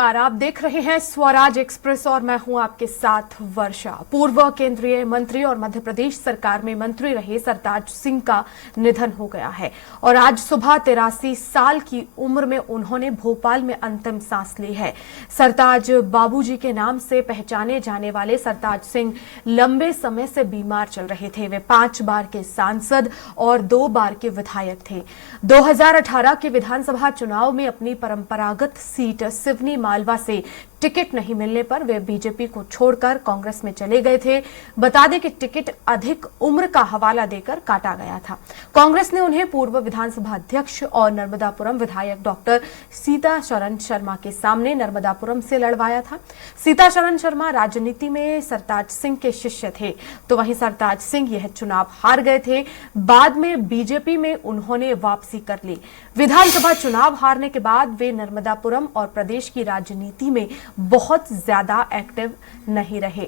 नमस्कार, आप देख रहे हैं स्वराज एक्सप्रेस और मैं हूं आपके साथ वर्षा। पूर्व केंद्रीय मंत्री और मध्य प्रदेश सरकार में मंत्री रहे सरताज सिंह का निधन हो गया है और आज सुबह 83 साल की उम्र में उन्होंने भोपाल में अंतिम सांस ली है। सरताज बाबूजी के नाम से पहचाने जाने वाले सरताज सिंह लंबे समय से बीमार चल रहे थे। वे 5 बार के सांसद और 2 बार के विधायक थे। 2018 के विधानसभा चुनाव में अपनी परंपरागत सीट सिवनी मालवा से टिकट नहीं मिलने पर वे बीजेपी को छोड़कर कांग्रेस में चले गए थे। बता दें कि टिकट अधिक उम्र का हवाला देकर काटा गया था। कांग्रेस ने उन्हें पूर्व विधानसभा अध्यक्ष और नर्मदापुरम विधायक डॉक्टर सीताशरण शर्मा के सामने नर्मदापुरम से लड़वाया था। सीताशरण शर्मा राजनीति में सरताज सिंह के शिष्य थे, तो वहीं सरताज सिंह यह चुनाव हार गए थे। बाद में बीजेपी में उन्होंने वापसी कर ली। विधानसभा चुनाव हारने के बाद वे नर्मदापुरम और प्रदेश की राजनीति में बहुत ज्यादा एक्टिव नहीं रहे।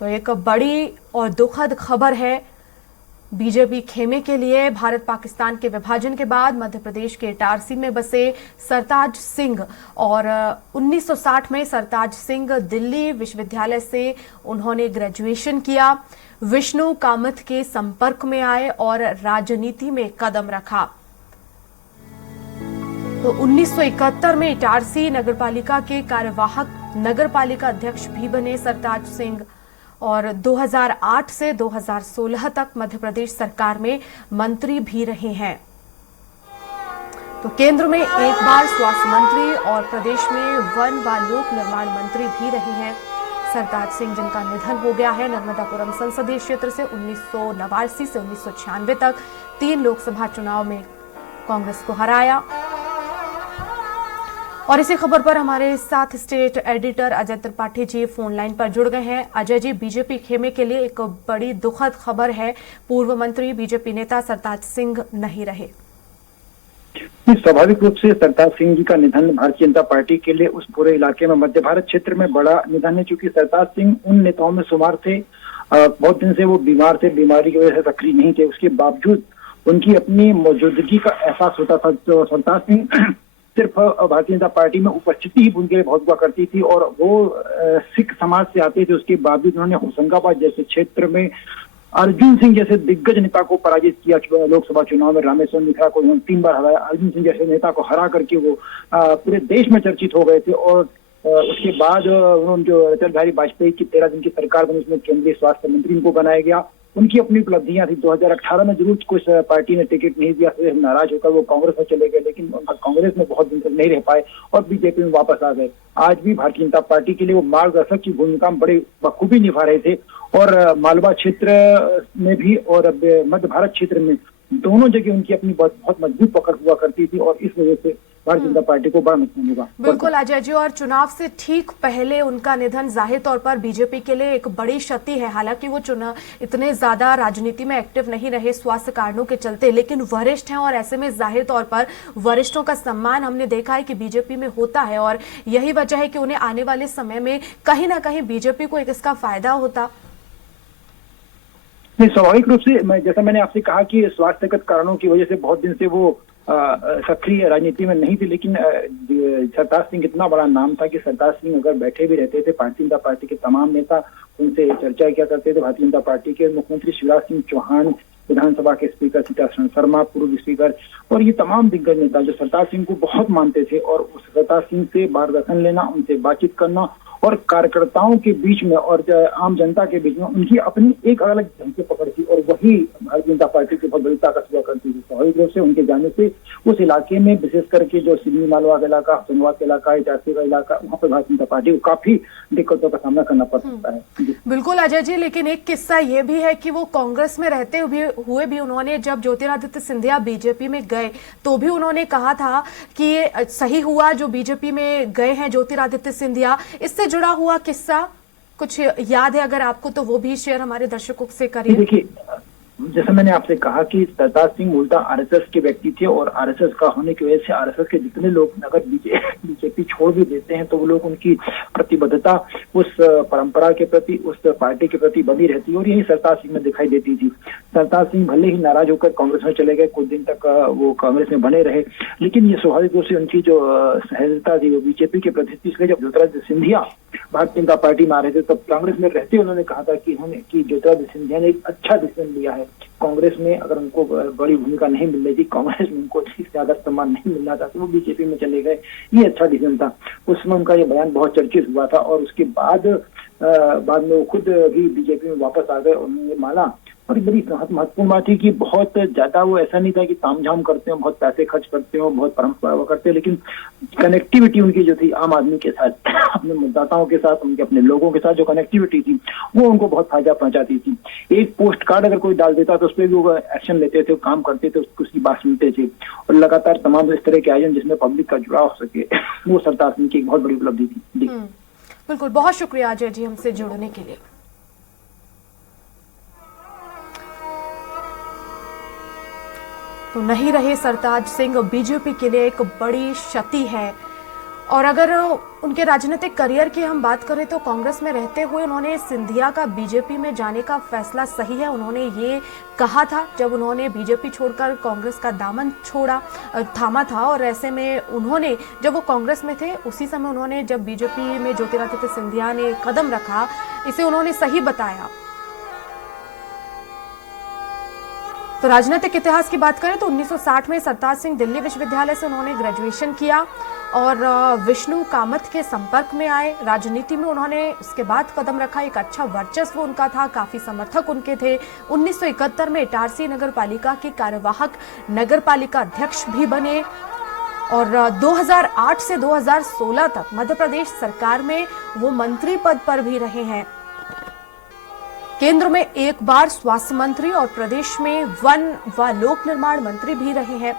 तो एक बड़ी और दुखद खबर है बीजेपी खेमे के लिए। भारत पाकिस्तान के विभाजन के बाद मध्य प्रदेश के इटारसी में बसे सरताज सिंह और 1960 में सरताज सिंह दिल्ली विश्वविद्यालय से उन्होंने ग्रेजुएशन किया। विष्णु कामत के संपर्क में आए और राजनीति में कदम रखा। तो 1971 में इटारसी नगरपालिका के कार्यवाहक नगरपालिका अध्यक्ष भी बने सरताज सिंह और 2008 से 2016 तक मध्य प्रदेश सरकार में मंत्री भी रहे हैं। तो केंद्र में एक बार स्वास्थ्य मंत्री और प्रदेश में वन व लोक निर्माण मंत्री भी रहे हैं सरताज सिंह, जिनका निधन हो गया है। नर्मदापुरम संसदीय क्षेत्र से 1989 से 1996 तक 3 लोकसभा चुनाव में कांग्रेस को हराया। और इसी खबर पर हमारे साथ state editor Ajay Tripathi ji phone line पर जुड़ गए हैं। अजय जी, बीजेपी खेमे के लिए एक बड़ी दुखद खबर है, पूर्व मंत्री बीजेपी नेता सरताज सिंह नहीं रहे। स्वाभाविक रूप से सरताज सिंह जी का निधन भारतीय जनता पार्टी के लिए उस पूरे इलाके में मध्य भारत क्षेत्र में बड़ा निधन है, क्योंकि सरताज सिंह उन नेताओं में शुमार थे। बहुत दिन से वो बीमार थे, बीमारी की वजह से सक्रिय नहीं थे। उसके बावजूद उनकी अपनी मौजूदगी का एहसास होता था। तो सरताज सिंह सिर्फ भारतीय जनता पार्टी में उपस्थिति ही उनके लिए बहुत हुआ करती थी और वो सिख समाज से आते थे। उसके बावजूद उन्होंने होशंगाबाद जैसे क्षेत्र में अर्जुन सिंह जैसे दिग्गज नेता को पराजित किया। लोकसभा चुनाव में रामेश्वर मिश्रा को उन्होंने 3 बार हराया। अर्जुन सिंह जैसे नेता को हरा करके वो पूरे देश में चर्चित हो गए थे। और उसके बाद उन्होंने जो अटल बिहारी वाजपेयी की 13 दिन की सरकार बनी, उसमें केंद्रीय स्वास्थ्य मंत्री उनको बनाया गया। उनकी अपनी उपलब्धियां थी। 2018 में जरूर कुछ पार्टी ने टिकट नहीं दिया, फिर नाराज होकर वो कांग्रेस में चले गए, लेकिन कांग्रेस में बहुत दिन तक नहीं रह पाए और बीजेपी में वापस आ गए। आज भी भारतीय जनता पार्टी के लिए वो मार्गदर्शक की भूमिका बड़े बखूबी निभा रहे थे और मालवा क्षेत्र में भी और मध्य भारत क्षेत्र में दोनों जगह उनकी अपनी बहुत मजबूत पकड़ हुआ करती थी और इस वजह से भारतीय जनता पार्टी को बड़ा नुकसान होगा। बिल्कुल अजय जी, और चुनाव से ठीक पहले उनका निधन जाहिर तौर पर बीजेपी के लिए एक बड़ी क्षति है। हालांकि वो चुनाव इतने ज्यादा राजनीति में एक्टिव नहीं रहे स्वास्थ्य कारणों के चलते, लेकिन वरिष्ठ हैं और ऐसे में जाहिर तौर पर वरिष्ठों का सम्मान हमने देखा है कि बीजेपी में होता है और यही वजह है कि उन्हें आने वाले समय में कहीं ना कहीं बीजेपी को एक इसका फायदा होता। स्वाभाविक रूप से जैसा मैंने आपसे कहा कि स्वास्थ्यगत कारणों की वजह से बहुत दिन से वो सक्रिय राजनीति में नहीं थी, लेकिन सरताज सिंह इतना बड़ा नाम था कि सरताज सिंह अगर बैठे भी रहते थे, भारतीय जनता पार्टी के तमाम नेता उनसे चर्चा किया करते थे। भारतीय जनता पार्टी के मुख्यमंत्री शिवराज सिंह चौहान, विधानसभा के स्पीकर सीताशरण शर्मा, पूर्व स्पीकर और ये तमाम दिग्गज नेता जो सरताज सिंह को बहुत मानते थे और सरताज सिंह से मार्गदर्शन लेना, उनसे बातचीत करना और कार्यकर्ताओं के बीच में और आम जनता के बीच में उनकी अपनी एक अलग ढंग से पकड़ थी और वही भारतीय जनता पार्टी की बहुत बड़ी ताकत हुआ करती थी। स्वाभाविक रूप से उनके जाने से उस इलाके में विशेष करके जो सिवनी मालवा का इलाका, होशंगाबाद का इलाका, इटारसी का इलाका, वहाँ पर भारतीय जनता पार्टी को काफी दिक्कतों का सामना करना पड़ सकता है। बिल्कुल अजय जी, लेकिन एक किस्सा ये भी है कि वो कांग्रेस में रहते हुए भी उन्होंने जब ज्योतिरादित्य सिंधिया बीजेपी में गए तो भी उन्होंने कहा था कि ये सही हुआ जो बीजेपी में गए हैं ज्योतिरादित्य सिंधिया। इससे जुड़ा हुआ किस्सा कुछ याद है अगर आपको तो वो भी शेयर हमारे दर्शकों से करिए। जैसा मैंने आपसे कहा कि सरताज सिंह मूलतः आरएसएस के व्यक्ति थे और आरएसएस का होने की वजह से आरएसएस के जितने लोग अगर बीजेपी छोड़ भी देते हैं तो वो लोग उनकी प्रतिबद्धता उस परंपरा के प्रति, उस पार्टी के प्रति बनी रहती है और यही सरताज सिंह में दिखाई देती थी। सरताज सिंह भले ही नाराज होकर कांग्रेस में चले गए, कुछ दिन तक वो कांग्रेस में बने रहे, लेकिन ये स्वाभाविक रूप से उनकी जो सहजता थी वो बीजेपी के प्रति थी। इसलिए जब ज्योतिरादित्य सिंधिया भारतीय जनता पार्टी में आ रहे थे तब कांग्रेस में रहते उन्होंने कहा था कि ज्योतिरादित्य सिंधिया ने एक अच्छा डिसीजन लिया है। कांग्रेस में अगर उनको बड़ी भूमिका नहीं मिल रही थी, कांग्रेस में उनको ठीक से आदर सम्मान नहीं मिल रहा था तो वो बीजेपी में चले गए, ये अच्छा डिसीजन था। उस समय उनका ये बयान बहुत चर्चित हुआ था और उसके बाद में वो खुद भी बीजेपी में वापस आ गए। उन्होंने माना और बड़ी महत्वपूर्ण बात थी कि बहुत ज्यादा वो ऐसा नहीं था कि तामझाम करते हो, बहुत पैसे खर्च करते हो, बहुत परंपरा करते हैं, लेकिन कनेक्टिविटी उनकी जो थी आम आदमी के साथ, अपने मतदाताओं के साथ, उनके अपने लोगों के साथ जो कनेक्टिविटी थी वो उनको बहुत फायदा पहुंचाती थी। एक पोस्ट कार्ड अगर कोई डाल देता तो उस पर भी वो एक्शन लेते थे, काम करते थे, उसकी बात सुनते थे और लगातार तमाम इस तरह के आयोजन जिसमें पब्लिक का जुड़ाव हो सके, वो सरताज सिंह की एक बहुत बड़ी उपलब्धि थी। बिल्कुल, बहुत शुक्रिया अजय जी हमसे जुड़ने के लिए। तो नहीं रहे सरताज सिंह, बीजेपी के लिए एक बड़ी क्षति है। और अगर उनके राजनीतिक करियर की हम बात करें तो कांग्रेस में रहते हुए उन्होंने सिंधिया का बीजेपी में जाने का फैसला सही है। उन्होंने ये कहा था जब उन्होंने बीजेपी छोड़कर कांग्रेस का दामन थामा था और ऐसे में उन्होंने जब वो कांग्रेस में थे उसी समय उन्होंने जब बीजेपी में ज्योतिरादित्य सिंधिया ने कदम रखा, इसे उन्होंने सही बताया। तो राजनीतिक इतिहास की बात करें तो 1960 में सरताज सिंह दिल्ली विश्वविद्यालय से उन्होंने ग्रेजुएशन किया और विष्णु कामत के संपर्क में आए। राजनीति में उन्होंने इसके बाद कदम रखा, एक अच्छा वर्चस्व उनका था, काफी समर्थक उनके थे। 1971 में इटारसी नगर पालिका के कार्यवाहक नगर पालिका अध्यक्ष भी बने और 2008 से 2016 तक मध्य प्रदेश सरकार में वो मंत्री पद पर भी रहे हैं। केंद्र में एक बार स्वास्थ्य मंत्री और प्रदेश में वन व लोक निर्माण मंत्री भी रहे हैं।